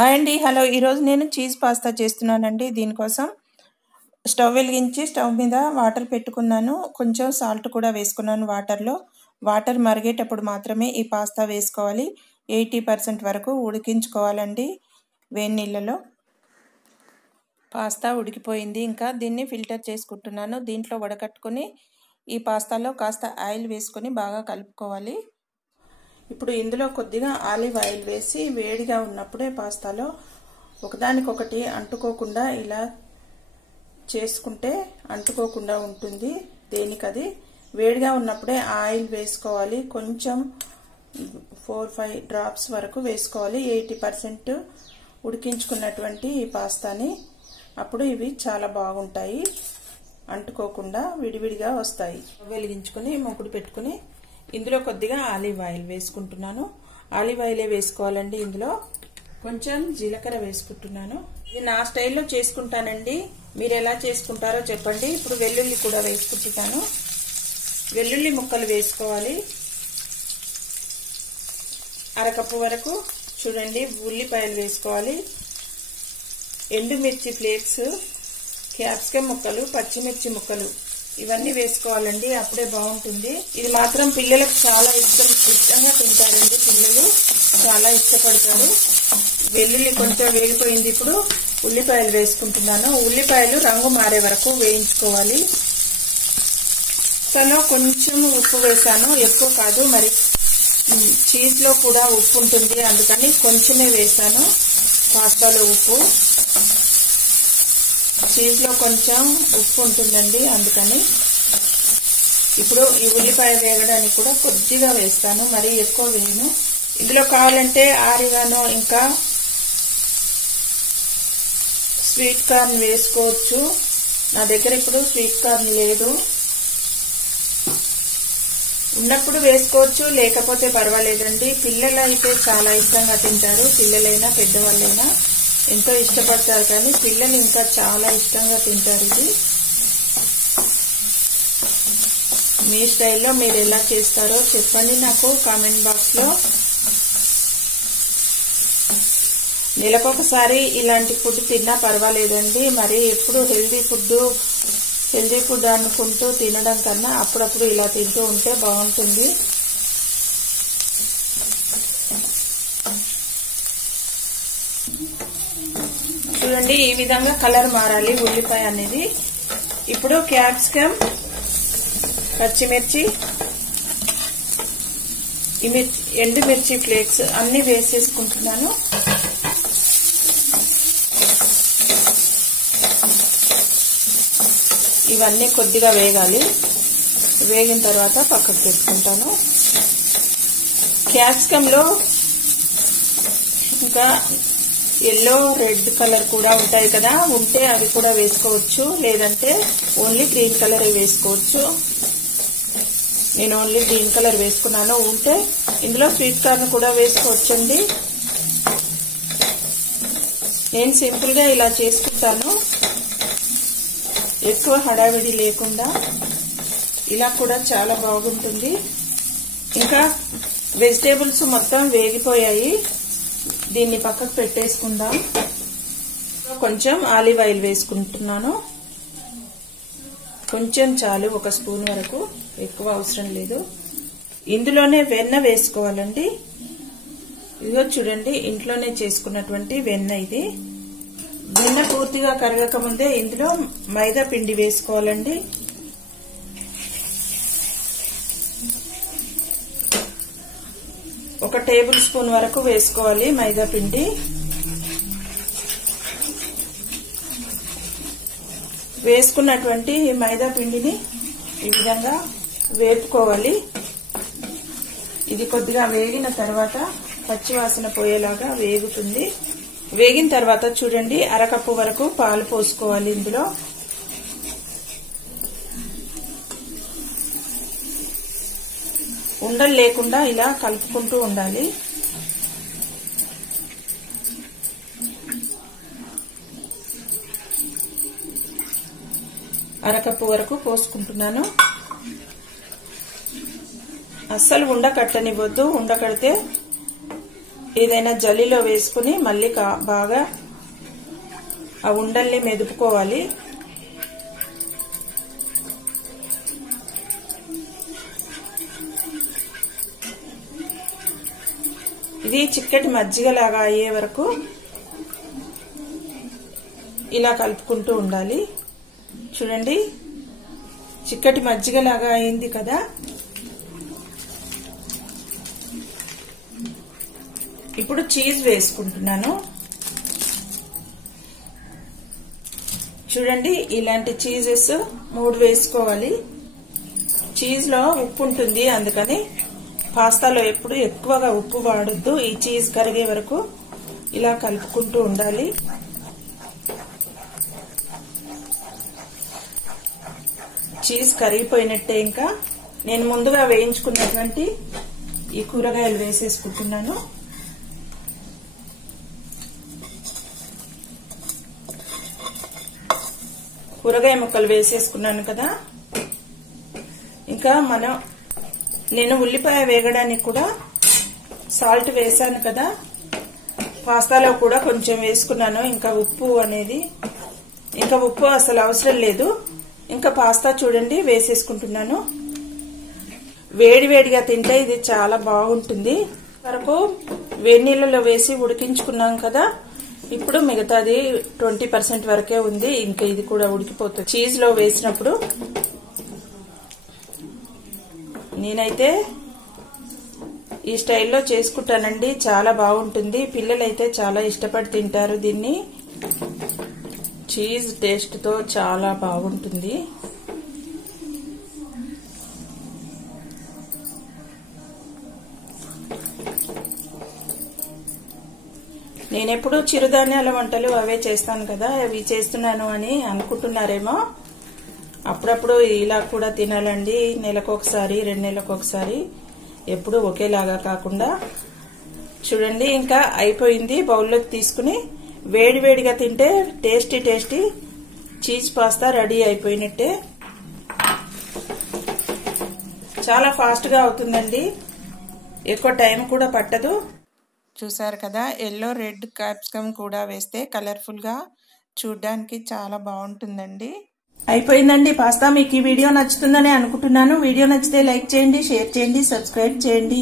Hi అండి, hello. ఈరోజు నేను చీజ్ పాస్తా చేస్తున్నానండి. దీనికోసం స్టవ్ వెలిగించి స్టవ్ మీద వాటర్ పెట్టుకున్నాను. కొంచెం సాల్ట్ కూడా వేసుకున్నాను వాటర్లో. వాటర్ మరిగేటప్పుడు మాత్రమే ఈ పాస్తా వేసుకోవాలి. 80% వరకు ఉడికించుకోవాలండి వేడి నీళ్ళలో. పాస్తా ఉడికిపోయింది. ఇంకా దీన్ని ఫిల్టర్ చేసుకుంటున్నాను. దీంట్లో వడకట్టుకొని ఈ పాస్తాలో కాస్త ఆయిల్ వేసుకొని బాగా కలుపుకోవాలి. ఇప్పుడు ఇందులో కొద్దిగా ఆలివ్ ఆయిల్ వేసి వేడిగా ఉన్నప్పుడే పాస్తాలో ఒకదానికొకటి అంటుకోకుండా ఇలా చేసుకుంటే అంటుకోకుండా ఉంటుంది. దేనికది వేడిగా ఉన్నప్పుడే ఆయిల్ వేసుకోవాలి. కొంచెం 4-5 డ్రాప్స్ వరకు వేసుకోవాలి. 80% ఉడికించుకున్నటువంటి ఈ పాస్తాని. అప్పుడు ఇవి చాలా బాగుంటాయి, అంటుకోకుండా విడివిడిగా వస్తాయి. వెలిగించుకొని మూకుడు పెట్టుకుని ఇందులో కొద్దిగా ఆలివ్ ఆయిల్ వేసుకుంటున్నాను. ఆలివ్ ఆయిలే వేసుకోవాలండి. ఇందులో కొంచెం జీలకర్ర వేసుకుంటున్నాను. ఇది నా స్టైల్లో చేసుకుంటానండి, మీరు ఎలా చేసుకుంటారో చెప్పండి. ఇప్పుడు వెల్లుల్లి కూడా వేసుకుంటున్నాను. వెల్లుల్లి ముక్కలు వేసుకోవాలి. అరకప్పు వరకు చూడండి ఉల్లిపాయలు వేసుకోవాలి. ఎండుమిర్చి ఫ్లేక్స్, క్యాప్సికమ్ ముక్కలు, పచ్చిమిర్చి ముక్కలు ఇవన్నీ వేసుకోవాలండి. అప్పుడే బాగుంటుంది. ఇది మాత్రం పిల్లలకు చాలా ఇష్టంగా తింటారండి. పిల్లలు చాలా ఇష్టపడతారు. వెల్లుల్లి కొంచెం వేగిపోయింది. ఇప్పుడు ఉల్లిపాయలు వేసుకుంటున్నాను. ఉల్లిపాయలు రంగు మారే వరకు వేయించుకోవాలి. పాస్తాలో కొంచెం ఉప్పు వేసాను, ఎక్కువ కాదు. మరి చీజ్ లో కూడా ఉప్పు ఉంటుంది, అందుకని కొంచెమే వేసాను పాస్తాలో ఉప్పు. చీజ్ లో కొంచెం ఉప్పు ఉంటుందండి, అందుకని. ఇప్పుడు ఈ ఉల్లిపాయ వేగడానికి కూడా కొద్దిగా వేస్తాను, మరీ ఎక్కువ వేయను. ఇందులో కావాలంటే ఆరిగానో ఇంకా స్వీట్ కార్న్ వేసుకోవచ్చు. నా దగ్గర ఇప్పుడు స్వీట్ కార్న్ లేదు. ఉన్నప్పుడు వేసుకోవచ్చు, లేకపోతే పర్వాలేదండి. పిల్లలు అయితే చాలా ఇష్టంగా తింటారు. పిల్లలైనా పెద్దవాళ్ళైనా ఎంతో ఇష్టపడతారు, కానీ పిల్లలు ఇంకా చాలా ఇష్టంగా తింటారు. ఇది మీ స్టైల్లో మీరు ఎలా చేస్తారో చెప్పండి నాకు కామెంట్ బాక్స్లో. నెలకొకసారి ఇలాంటి ఫుడ్ తిన్నా పర్వాలేదండి. మరి ఎప్పుడు హెల్దీ ఫుడ్ అనుకుంటూ తినడం కన్నా అప్పుడప్పుడు ఇలా తింటూ ఉంటే బాగుంటుంది. చూడండి, ఈ విధంగా కలర్ మారాలి ఉల్లిపాయ అనేది. ఇప్పుడు క్యాప్సికమ్, పచ్చిమిర్చి, ఎండుమిర్చి ఫ్లేక్స్ అన్ని వేసేసుకుంటున్నాను. ఇవన్నీ కొద్దిగా వేగాలి. వేగిన తర్వాత పక్కకు పెట్టుకుంటాను. క్యాప్సికమ్ లో ఇంకా ఎల్లో, రెడ్ కలర్ కూడా ఉంటాయి కదా, ఉంటే అవి కూడా వేసుకోవచ్చు. లేదంటే ఓన్లీ గ్రీన్ కలర్ వేసుకోవచ్చు. నేను ఓన్లీ గ్రీన్ కలర్ వేసుకున్నాను. ఉంటే ఇందులో స్వీట్ కార్న్ కూడా వేసుకోవచ్చండి. నేను సింపుల్ గా ఇలా చేసుకుంటాను, ఎక్కువ హడావిడి లేకుండా. ఇలా కూడా చాలా బాగుంటుంది. ఇంకా వెజిటేబుల్స్ మొత్తం వేగిపోయాయి. దీన్ని పక్కకు పెట్టేసుకుందాం. కొంచెం ఆలివ్ ఆయిల్ వేసుకుంటున్నాను. కొంచెం చాలు, 1 స్పూన్ వరకు, ఎక్కువ అవసరం లేదు. ఇందులోనే వెన్న వేసుకోవాలండి. ఇదిగో చూడండి, ఇంట్లోనే చేసుకున్నటువంటి వెన్న ఇది. వెన్న పూర్తిగా కరగక ముందే ఇందులో మైదా పిండి వేసుకోవాలండి. ఒక టేబుల్ స్పూన్ వరకు వేసుకోవాలి మైదా పిండి. వేసుకున్నటువంటి మైదా పిండిని ఈ విధంగా వేపుకోవాలి. ఇది కొద్దిగా వేగిన తర్వాత పచ్చివాసన పోయేలాగా వేగుతుంది. వేగిన తర్వాత చూడండి, అరకప్పు వరకు పాలు పోసుకోవాలి. ఇందులో ఉండలు లేకుండా ఇలా కలుపుకుంటూ ఉండాలి. అరకప్పు వరకు పోసుకుంటున్నాను. అస్సలు ఉండకట్టనివ్వద్దు. ఉండకడితే ఏదైనా జల్లీలో వేసుకుని మళ్ళీ బాగా ఆ ఉండల్ని మెదుపుకోవాలి. ఇది చిక్కటి మజ్జిగలాగా అయ్యే వరకు ఇలా కలుపుకుంటూ ఉండాలి. చూడండి, చిక్కటి మజ్జిగలాగా అయింది కదా. ఇప్పుడు చీజ్ వేసుకుంటున్నాను. చూడండి, ఇలాంటి చీజెస్ 3 వేసుకోవాలి. చీజ్లో ఉప్పు ఉంటుంది, అందుకని పాస్తాలో ఎప్పుడు ఎక్కువగా ఉప్పు వాడొద్దు. ఈ చీజ్ కరిగే వరకు ఇలా కలుపుకుంటూ ఉండాలి. చీజ్ కరిగిపోయినట్టే. ఇంకా నేను ముందుగా వేయించుకున్నటువంటి ఈ కూరగాయలు వేసేసుకుంటున్నాను. కూరగాయ ముక్కలు వేసేసుకున్నాను కదా. ఇంకా నేను ఉల్లిపాయ వేగడానికి కూడా సాల్ట్ వేసాను కదా. పాస్తాలో కూడా కొంచెం వేసుకున్నాను. ఇంకా ఉప్పు అసలు అవసరం లేదు. ఇంకా పాస్తా చూడండి వేసేసుకుంటున్నాను. వేడివేడిగా తింటే ఇది చాలా బాగుంటుంది. వరకు వేడి నీళ్ళలో వేసి ఉడికించుకున్నాం కదా. ఇప్పుడు మిగతాది 20% వరకే ఉంది. ఇంకా ఇది కూడా ఉడికిపోతుంది చీజ్ లో వేసినప్పుడు. నేనైతే ఈ స్టైల్లో చేసుకుంటానండి, చాలా బాగుంటుంది. పిల్లలైతే చాలా ఇష్టపడి తింటారు దీన్ని. చీజ్ టేస్ట్ తో చాలా బాగుంటుంది. నేనెప్పుడు చిరుధాన్యాల వంటలు అవే చేస్తాను కదా, అవి చేస్తున్నాను అని అనుకుంటున్నారేమో. అప్పుడప్పుడు ఇలా కూడా తినాలండి, నెలకొకసారి 2 నెలలకొకసారి, ఎప్పుడు ఒకేలాగా కాకుండా. చూడండి, ఇంకా అయిపోయింది. బౌల్లోకి తీసుకుని వేడివేడిగా తింటే టేస్టీ చీజ్ పాస్తా రెడీ అయిపోయినట్టే. చాలా ఫాస్ట్ గా అవుతుందండి, ఎక్కువ టైం కూడా పట్టదు. చూసారు కదా, ఎల్లో రెడ్ క్యాప్సికమ్ కూడా వేస్తే కలర్ఫుల్ గా చూడ్డానికి చాలా బాగుంటుందండి. అయిపోయిందండి పాస్తా. మీకు ఈ వీడియో నచ్చుతుందని అనుకుంటున్నాను. వీడియో నచ్చితే లైక్ చేయండి, షేర్ చేయండి, సబ్స్క్రైబ్ చేయండి.